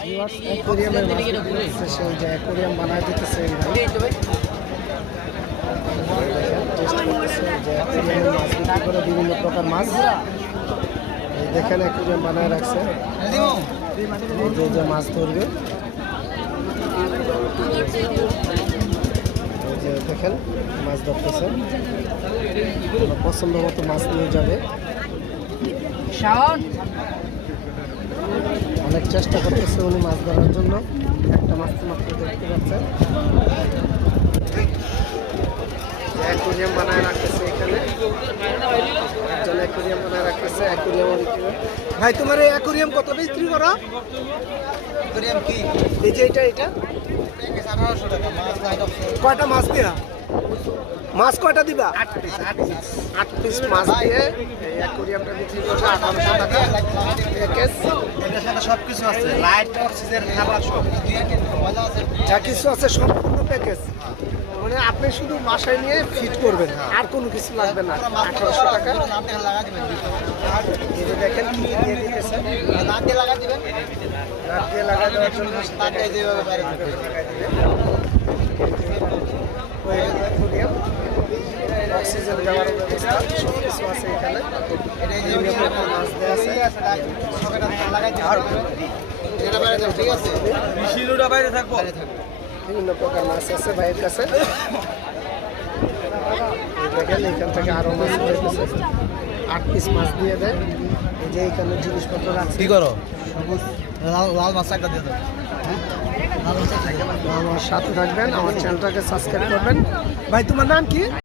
Viewers অ্যাকোয়ারিয়ামের মাছ বিক্রি করতেছে, সেই যে অ্যাকোয়ারিয়াম বানায় দিতেছে এই ভাই। চেষ্টা করতেছে যে অ্যাকোয়ারিয়ামের মাছ বিক্রি করে বিভিন্ন প্রকার মাছ। এই দেখেন অ্যাকোয়ারিয়াম বানায় রাখছে, এই যে মাছ ধরবে। এই যে দেখেন মাছ ধরতেছে, পছন্দ মতো মাছ নিয়ে যাবে। অনেক চেষ্টা করতেছে উনি মাছ ধরার জন্য, একটা মাছ মাত্র দেখতে পাচ্ছেন। অ্যাকোয়ারিয়াম বানায় রাখতেছে এখানে, একজন অ্যাকোয়ারিয়াম বানায় রাখতেছে। অ্যাকোয়ারিয়াম ভাই, তোমার এই অ্যাকোয়ারিয়াম কত বিক্রি করা? অ্যাকোয়ারিয়াম কি এই যে এটা 1800 টাকা। কয়টা মাছ দিয়া? মাছ কয়টা দিবা? 8 পিস মাছ দিয়ে এই অ্যাকোয়ারিয়ামটা বিক্রি করবে 1800 টাকা প্যাকেজ। এটার সাথে সব কিছু আছে, লাইট, অক্সিজেন, খাবার সব যা কিছু আছে সম্পূর্ণ প্যাকেজ। মানে আপনি শুধু বাসায় নিয়ে ফিট করবেন, আর কোনো কিছু লাগবে না। 1800 টাকা। আর এই যে দেখেন কি দিয়ে দিতেছে, দাঁত দিয়ে লাগা দিবেন, দাঁত দিয়ে লাগা দেওয়ার জন্য দাঁতটাই যেভাবে বাইরে লাগাই দিবেন। অক্সিজেন দেওয়ার ব্যবস্থা সব কিছু আছে এখানে। মাছ দেওয়া আছে, ঠিক আছে। বিভিন্ন প্রকার মাছ আছে ভাইয়ের কাছে। দেখেন এখান থেকে আরো মাছ দিতেছে, 8 পিস মাছ দিয়ে দেয়। এই যে এখানে জিনিসপত্র রাখছে। কি করো? লাল মাছ একটা দিয়ে দাও। আমার সাথে থাকবেন, আমার চ্যানেলটাকে সাবস্ক্রাইব করবেন। ভাই তোমার নাম কি?